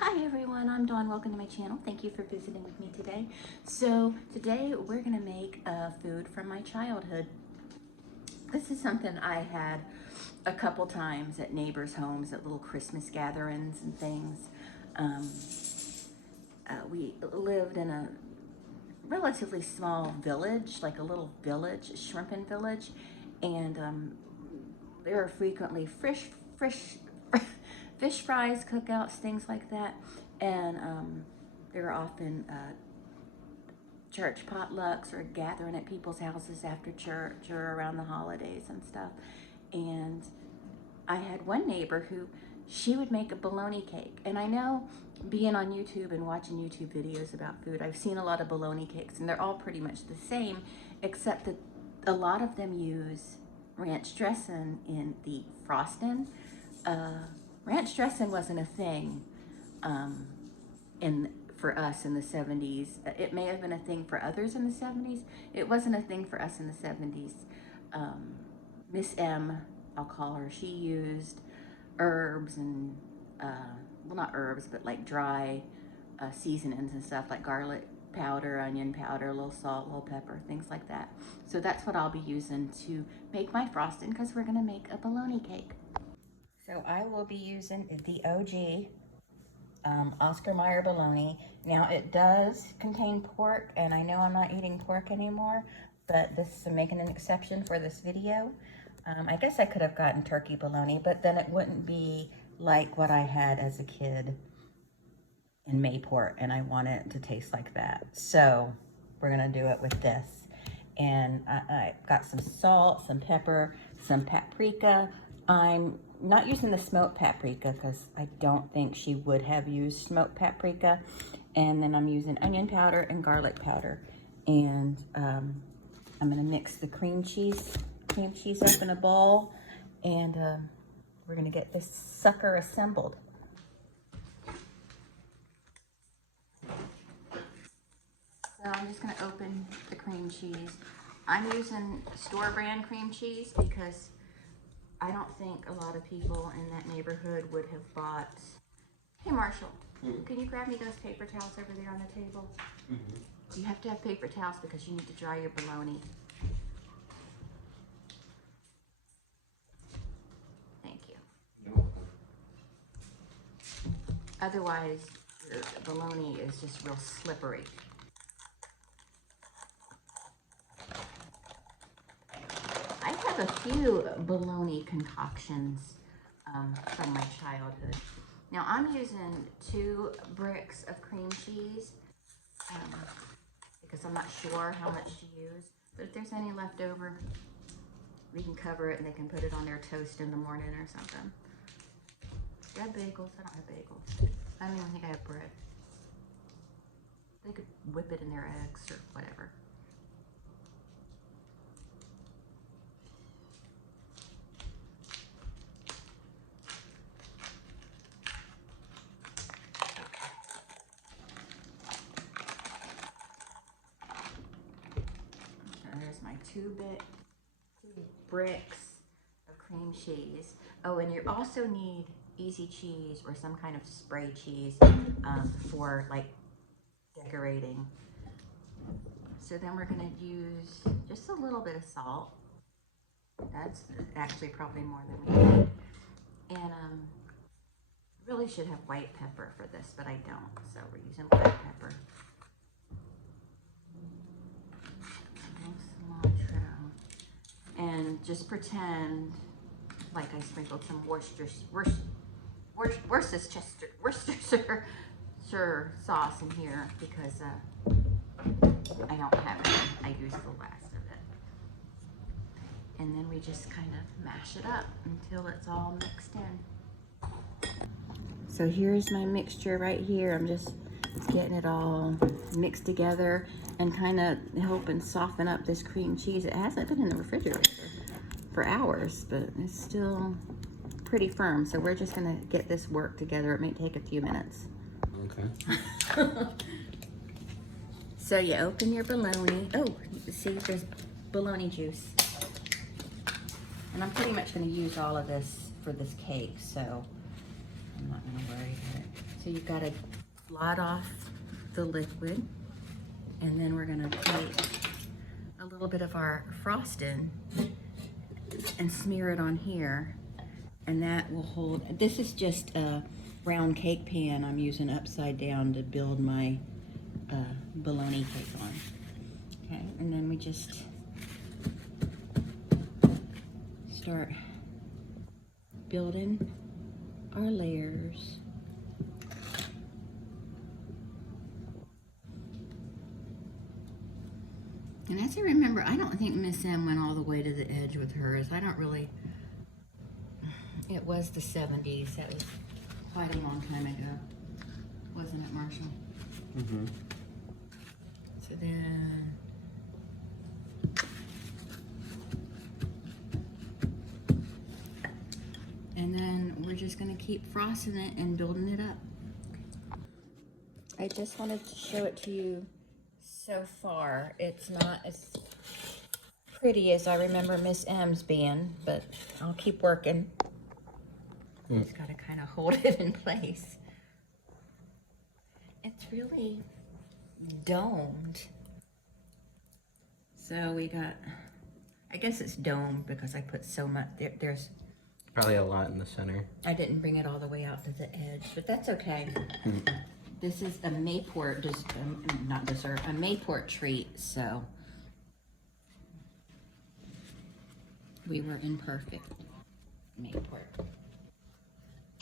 Hi everyone, I'm Dawn. Welcome to my channel. Thank you for visiting with me today. So today we're gonna make food from my childhood. This is something I had a couple times at neighbors' homes, at little Christmas gatherings and things. Um, we lived in a relatively small village, like a little village, shrimping village, and there are frequently fish fries, cookouts, things like that, and there are often church potlucks or gathering at people's houses after church or around the holidays and stuff. And I had one neighbor who she would make a bologna cake. And I know, being on YouTube and watching YouTube videos about food, I've seen a lot of bologna cakes and they're all pretty much the same, except that a lot of them use ranch dressing in the frosting. Ranch dressing wasn't a thing in for us in the 70s. It may have been a thing for others in the 70s. It wasn't a thing for us in the 70s. Miss M, I'll call her, she used herbs and, well, not herbs, but like dry seasonings and stuff, like garlic powder, onion powder, a little salt, a little pepper, things like that. So that's what I'll be using to make my frosting, because we're gonna make a bologna cake. So I will be using the OG Oscar Mayer bologna. Now it does contain pork, and I know I'm not eating pork anymore, but I'm making an exception for this video. I guess I could have gotten turkey bologna, but then it wouldn't be like what I had as a kid in Mayport, and I want it to taste like that. So we're gonna do it with this. And I got some salt, some pepper, some paprika. I'm not using the smoked paprika because I don't think she would have used smoked paprika. And then I'm using onion powder and garlic powder. And I'm gonna mix the cream cheese up in a bowl, and we're gonna get this sucker assembled. So I'm just gonna open the cream cheese. I'm using store brand cream cheese because I don't think a lot of people in that neighborhood would have bought. Hey Marshall, can you grab me those paper towels over there on the table? You have to have paper towels because you need to dry your bologna. Thank you. Otherwise, your bologna is just real slippery. I have a few bologna concoctions from my childhood. Now I'm using 2 bricks of cream cheese because I'm not sure how much to use. But if there's any left over, we can cover it and they can put it on their toast in the morning or something. Do you have bagels? I don't have bagels. I don't even think I have bread. They could whip it in their eggs or whatever. There's my 2 bricks of cream cheese. Oh, and you also need easy cheese or some kind of spray cheese for like decorating. So then we're gonna use just a little bit of salt. That's actually probably more than we need. And really should have white pepper for this, but I don't. So we're using black pepper. And just pretend like I sprinkled some Worcestershire sauce in here because I don't have any. I used the last of it. And then we just kind of mash it up until it's all mixed in. So here's my mixture right here. I'm just getting it all mixed together and kind of helping soften up this cream cheese. It hasn't been in the refrigerator for hours, but it's still pretty firm. So we're just gonna get this work together. It may take a few minutes. Okay. So you open your bologna. Oh, see, there's bologna juice. And I'm pretty much gonna use all of this for this cake, so I'm not gonna worry about it. So So you've got to blot off the liquid, and then we're gonna take a little bit of our frosting and smear it on here, and that will hold. This is just a round cake pan I'm using upside down to build my bologna cake on. Okay, and then we just start building our layers. And as I remember, I don't think Miss M went all the way to the edge with hers. I don't really, it was the 70s. That was quite a long time ago. Wasn't it, Marshall? Mm-hmm. So then, and then we're just gonna keep frosting it and building it up. I just wanted to show it to you. So far, it's not as pretty as I remember Miss M's being, but I'll keep working. Just gotta kind of hold it in place. It's really domed. So we got, I guess it's domed because I put so much, there's probably a lot in the center. I didn't bring it all the way out to the edge, but that's okay. This is a Mayport, not dessert, a Mayport treat, so we were imperfect. Mayport.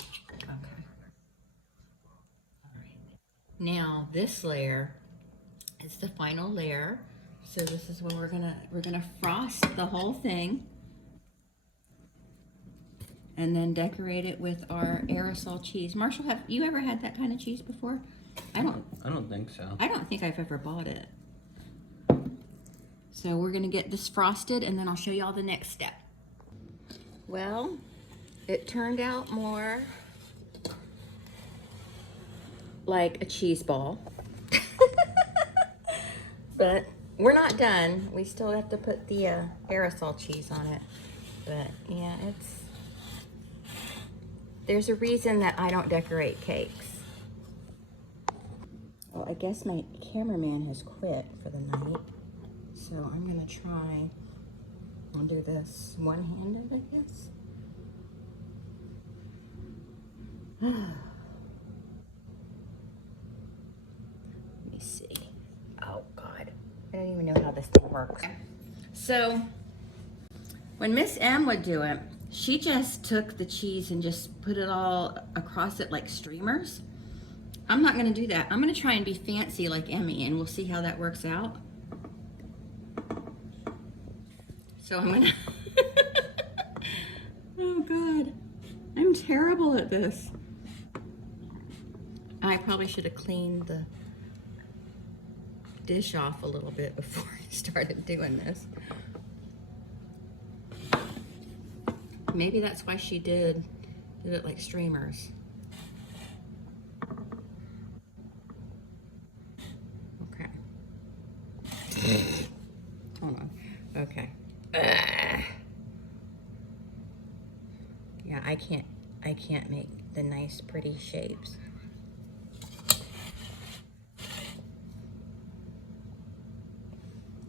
Okay. All right. Now this layer is the final layer. So this is where we're gonna frost the whole thing, and then decorate it with our aerosol cheese. Marshall, have you ever had that kind of cheese before? I don't think so. I don't think I've ever bought it. So we're gonna get this frosted, and then I'll show you all the next step. Well, it turned out more like a cheese ball. But we're not done. We still have to put the aerosol cheese on it. But yeah, there's a reason that I don't decorate cakes. Well, I guess my cameraman has quit for the night. So I'm gonna try and do this one-handed, I guess. Let me see. Oh God, I don't even know how this thing works. So when Miss M would do it, she just took the cheese and just put it all across it like streamers. I'm not gonna do that. I'm gonna try and be fancy like Emmy, and we'll see how that works out. So I'm gonna, oh God, I'm terrible at this. I probably should have cleaned the dish off a little bit before I started doing this. Maybe that's why she did it like streamers. Okay. Hold on. Okay. Yeah, I can't make the nice pretty shapes.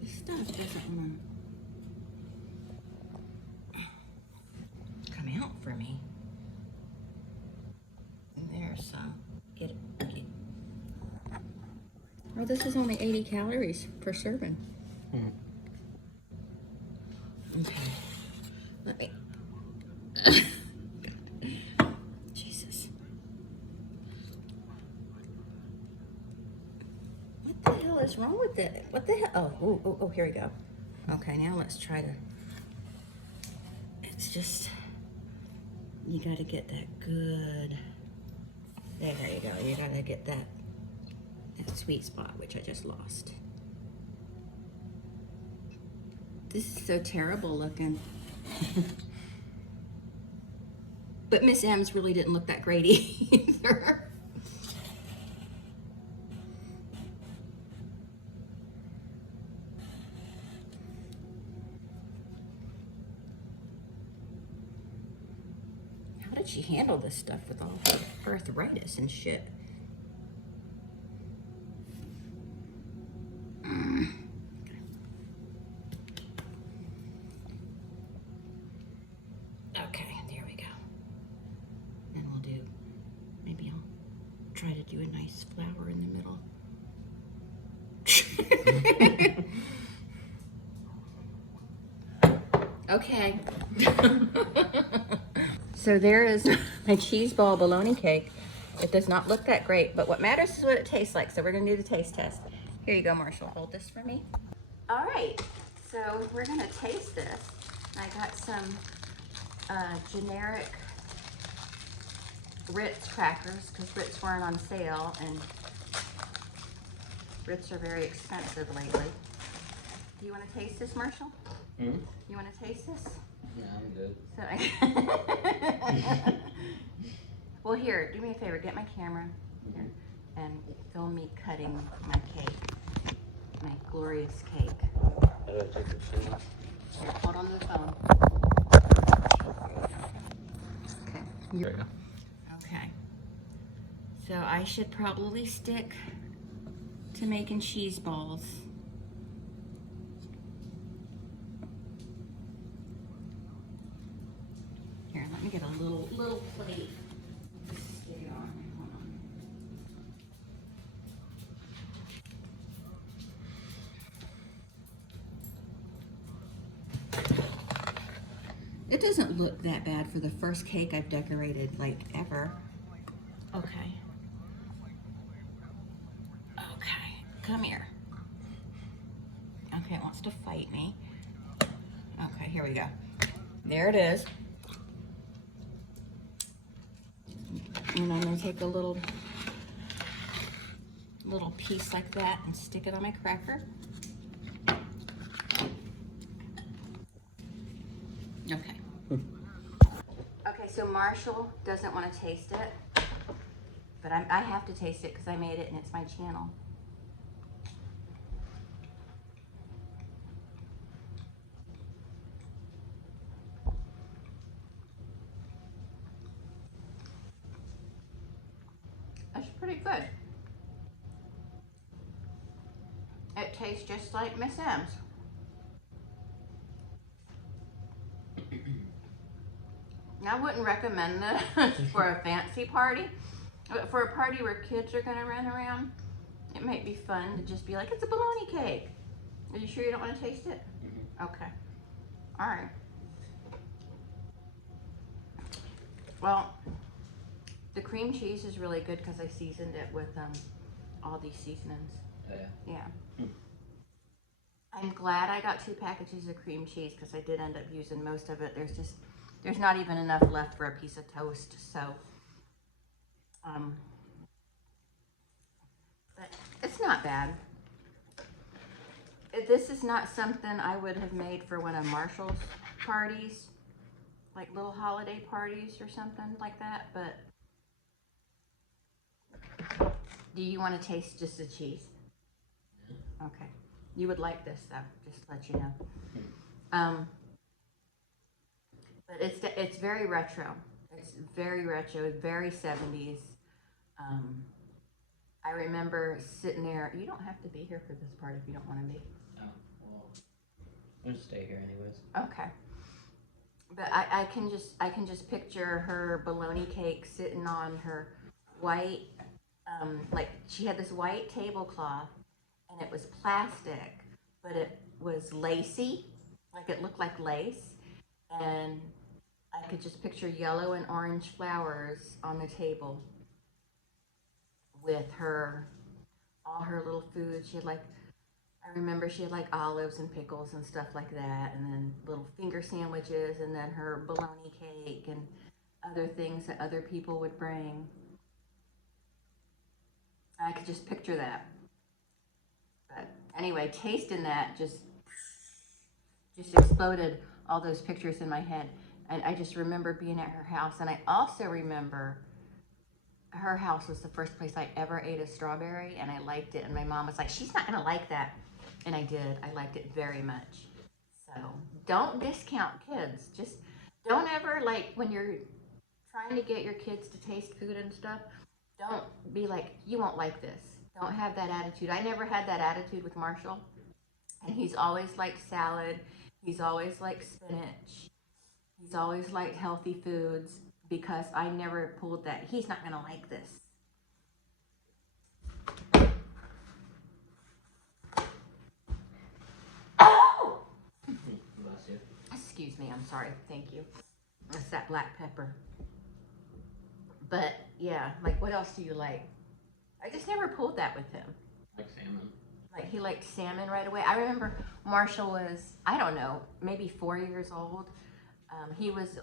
This stuff doesn't want to come out for me. And there's some. Get it. Oh, this is only 80 calories per serving. Okay. Let me. Jesus. What the hell is wrong with it? What the hell? Oh, here we go. Okay, now let's try to. It's just. You gotta get that good. There you go. You gotta get that sweet spot, which I just lost. This is so terrible looking. But Miss M's really didn't look that great either. How did she handle this stuff with all her arthritis and shit? try to do a nice flower in the middle. Okay. So there is my cheese ball bologna cake. It does not look that great, but what matters is what it tastes like. So we're gonna do the taste test. Here you go, Marshall. Hold this for me. All right, so we're gonna taste this. I got some generic Ritz crackers because Ritz weren't on sale, and Ritz are very expensive lately. Do you want to taste this, Marshall? You want to taste this? Yeah, I'm good. So well, here, do me a favor. Get my camera here and film me cutting my cake, my glorious cake. How do I take the camera? Here, hold on to the phone. Okay. There you go. Okay. So I should probably stick to making cheese balls. Here, let me get a little plate. Stay on. Hold on. It doesn't look that bad for the first cake I've decorated, like, ever. Okay. Okay, come here. Okay, it wants to fight me. Okay, here we go. There it is. And I'm gonna take a little piece like that and stick it on my cracker. Okay. Okay, so Marshall doesn't want to taste it, but I have to taste it because I made it and it's my channel. That's pretty good. It tastes just like Miss M's. I wouldn't recommend this for a fancy party, but for a party where kids are gonna run around, it might be fun to just be like, it's a bologna cake. Are you sure you don't want to taste it? Okay. All right. Well, the cream cheese is really good because I seasoned it with all these seasonings. Oh, yeah. Yeah. I'm glad I got 2 packages of cream cheese because I did end up using most of it. There's not even enough left for a piece of toast, so but it's not bad. This is not something I would have made for one of Marshall's parties, like little holiday parties or something like that, but do you want to taste just the cheese? Okay. You would like this though, just to let you know. But it's very retro. It's very retro, very 70s. I remember sitting there. You don't have to be here for this part if you don't want to be. Oh, well, I'm gonna stay here anyways. Okay. But I can just picture her bologna cake sitting on her white, like she had this white tablecloth and it was plastic, but it was lacy, like it looked like lace, and I could just picture yellow and orange flowers on the table with all her little foods. She had like, I remember she had like olives and pickles and stuff like that, and then little finger sandwiches, and then her bologna cake and other things that other people would bring. I could just picture that. But anyway, tasting that just exploded all those pictures in my head. And I just remember being at her house, and I also remember her house was the first place I ever ate a strawberry, and I liked it. And my mom was like, she's not gonna like that. And I did. I liked it very much. So don't discount kids. Just don't ever, like, when you're trying to get your kids to taste food and stuff, don't be like, you won't like this. Don't have that attitude. I never had that attitude with Marshall. And he's always liked salad. He's always liked spinach. He's always liked healthy foods because I never pulled that. He's not gonna like this. Excuse me, I'm sorry. Thank you. That's that black pepper. But yeah, like what else do you like? I just never pulled that with him. Like salmon. Like he liked salmon right away. I remember Marshall was, I don't know, maybe 4 years old. He was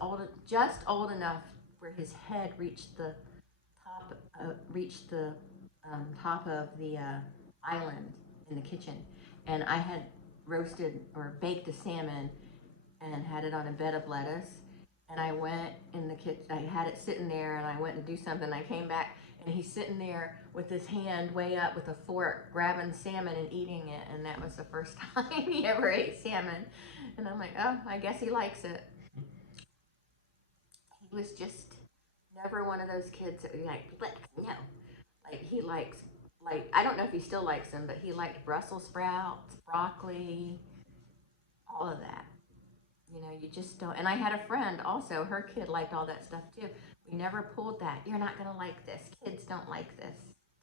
just old enough where his head reached the top of the island in the kitchen, and I had roasted or baked a salmon and had it on a bed of lettuce. And I went in the kitchen, I had it sitting there, and I went to do something. I came back, and he's sitting there with his hand way up with a fork, grabbing salmon and eating it. And that was the first time he ever ate salmon. And I'm like, oh, I guess he likes it. He was just never one of those kids that would be like, no. Like, he likes, like, I don't know if he still likes them, but he liked Brussels sprouts, broccoli, all of that. You know, you just don't. And I had a friend also, her kid liked all that stuff too. We never pulled that. You're not going to like this. Kids don't like this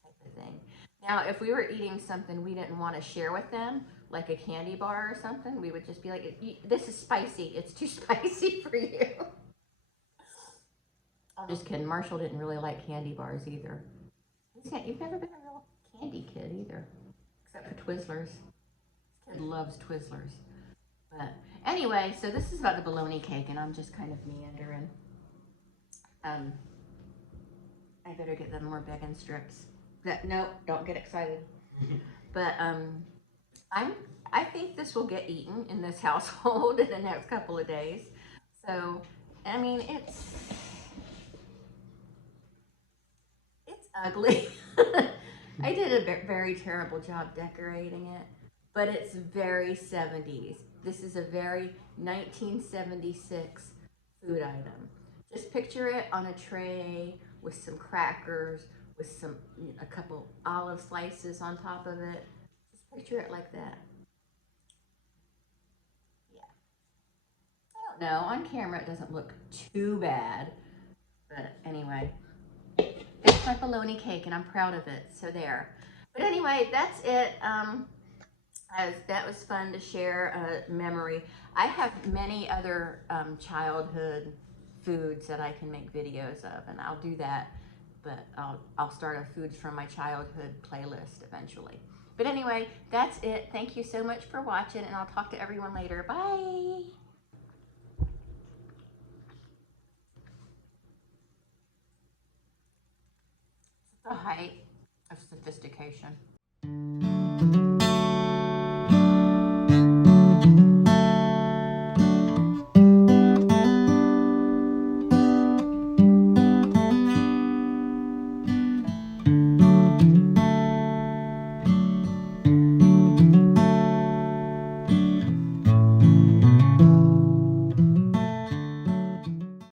type of thing. Now, if we were eating something we didn't want to share with them, like a candy bar or something, we would just be like, this is spicy. It's too spicy for you. I'm just kidding. Marshall didn't really like candy bars either. You've never been a real candy kid either, except for Twizzlers. This kid loves Twizzlers. But anyway, so this is about the bologna cake, and I'm just kind of meandering. I better get them more bacon strips. No, don't get excited. But I think this will get eaten in this household in the next couple of days. So, I mean, it's ugly. I did a very terrible job decorating it, but it's very 70s. This is a very 1976 food item. Just picture it on a tray with some crackers, with a couple olive slices on top of it. Just picture it like that. Yeah. I don't know. On camera, it doesn't look too bad. But anyway, it's my bologna cake, and I'm proud of it. So there. But anyway, that's it. That was fun to share a memory. I have many other childhood foods that I can make videos of, and I'll do that. But I'll start a foods from my childhood playlist eventually. But anyway, that's it. Thank you so much for watching, and I'll talk to everyone later. Bye. The height of sophistication.